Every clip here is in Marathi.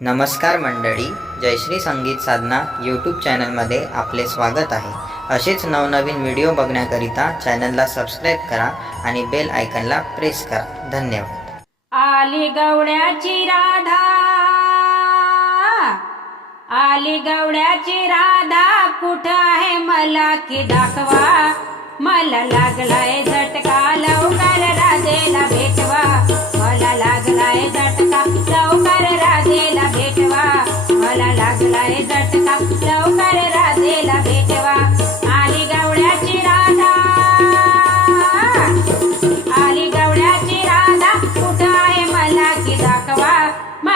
नमस्कार मंडळी जयश्री संगीत साधना यूट्यूब चॅनलमध्ये आपले स्वागत आहे. असेच नवनवीन व्हिडिओ बघण्याकरिता चॅनलला सबस्क्राईब करा आणि बेल आयकनला प्रेस करा. धन्यवाद. आली गवड्याची राधा. आली गवड्याची राधा कुठं आहे मला की दाखवा. मला लागलाय झटका.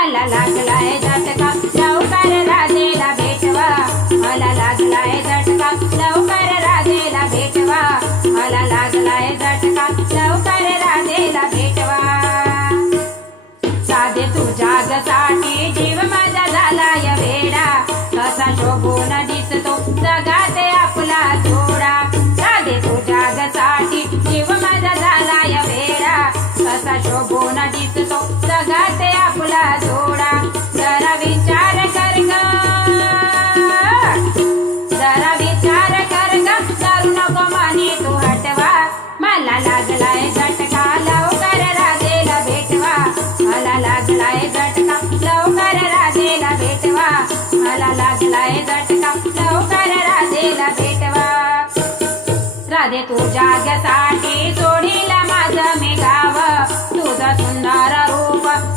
मला लागलाय झटका लवकर राधेला भेटवा. मला लागलाय झटका लवकर राधेला भेटवा. मला लागलाय झटका लवकर राधेला भेटवा. साधे तुझ्या साठी जीव माझा झालाय वेडा. कसा शोभून दिसतो जगाते आपला थोडा साधे तुझ्या साठी जीव माझा झालाय वेडा. कसा शोभून दिसतो जगाते आपला थोडा जरा विचार कर ग. जरा विचार कर ग. करू नको माने तू हटवा. मला लागलाय झटका. लवकर राजेला भेटवा. मला लागलाय झटका. लवकर राजेला भेटवा. मला लागलाय झटका. लवकर राजेला भेटवा. राधे तू जाग्यासाठी सोडीला माझं मी गाव. तुझं सुंदर रूप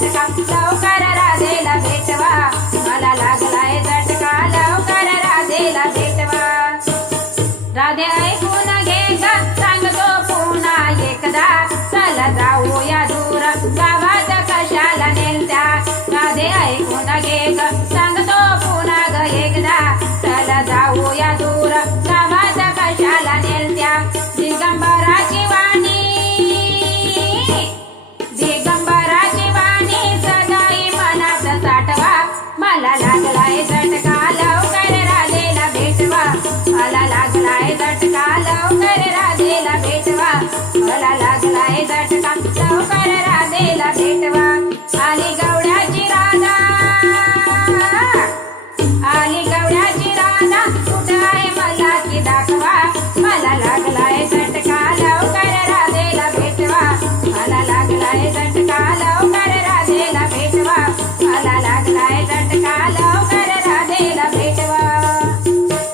झटका लवकर राधेला भेटवा. मला लागलाय झटका लवकर राधेला भेटवा. राधे